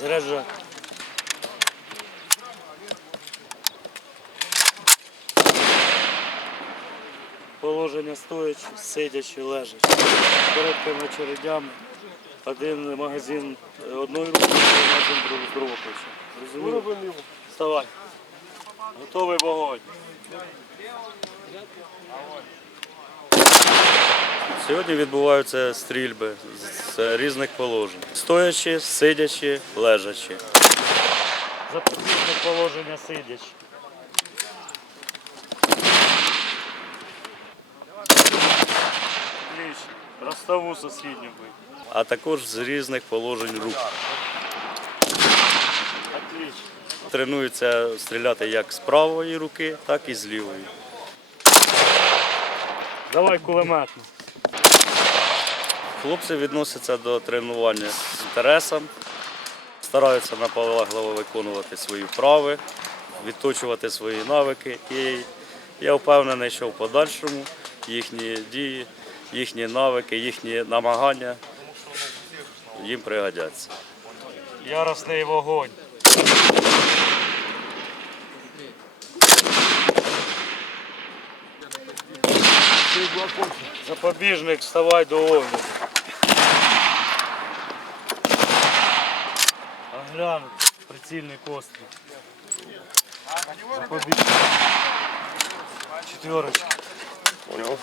Заряджай. Положення стоячи, сидячи, лежачи. Короткими очередями. Один магазин е, одної руки, другий магазин другого плеча. Розумію? Вставай. Готовий вогонь. Сьогодні відбуваються стрільби з різних положень. Стоячи, сидячи, лежачи. Запобіжне положення сидячи. Отлично. Розставу сусідню бий. А також з різних положень рук. Отлично. Тренуються стріляти як з правої руки, так і з лівої. Давай кулеметно. Хлопці відносяться до тренування з інтересом, стараються наполегливо виконувати свої вправи, відточувати свої навики. І я впевнений, що в подальшому їхні дії, їхні навики, їхні намагання їм пригодяться. Яростний вогонь. Запобіжник, вставай до огляду. Оглянути, прицільний постріл. Запобіжник. Четверочка. Понял.